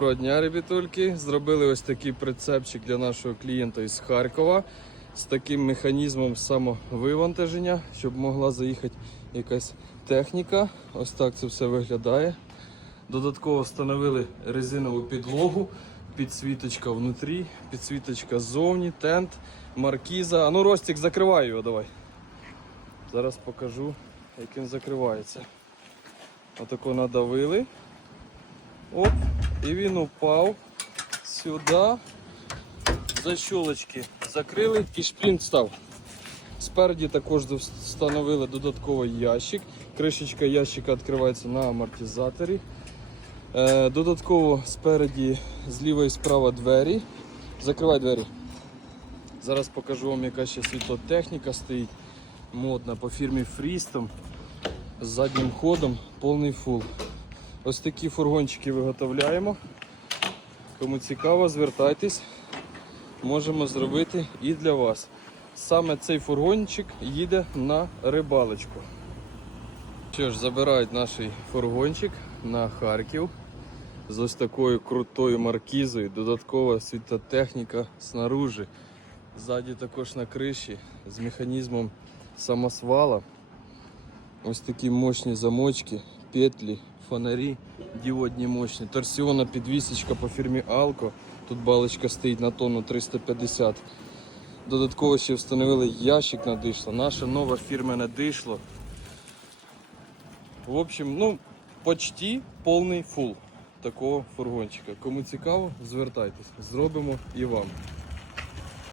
Доброго дня, ребятульки. Зробили ось такий прицепчик для нашого клієнта із Харкова з таким механізмом самовивантаження, щоб могла заїхати якась техніка. Ось так це все виглядає. Додатково встановили резинову підлогу, підсвіточка внутрі, підсвіточка ззовні, тент, маркіза. А ну, Ростик, закривай його давай. Зараз покажу, як він закривається. Отако надавили. Оп, і він упав сюди. Защолочки закрили і шплінт став. Спереді також встановили додатковий ящик. Кришечка ящика відкривається на амортизаторі. Е, Додатково спереді зліва і справа двері. Закривай двері. Зараз покажу вам, яка ще світлотехніка стоїть. Модна по фірмі Freestom з заднім ходом, повний фул. Ось такі фургончики виготовляємо. Кому цікаво, звертайтесь. Можемо зробити і для вас. Саме цей фургончик їде на рибалочку. Що ж, забирають наш фургончик на Харків з ось такою крутою маркізою, додаткова світотехніка снаружи. Ззаді також на криші з механізмом самосвала. Ось такі мощні замочки, петлі, фонарі, діодні мощні. Торсіонна підвісочка по фірмі Alco. Тут балочка стоїть на тонну 350. Додатково ще встановили ящик на дишло. Наше нове фірменне дишло. В общем, ну, почти повний фул такого фургончика. Кому цікаво, звертайтесь. Зробимо і вам.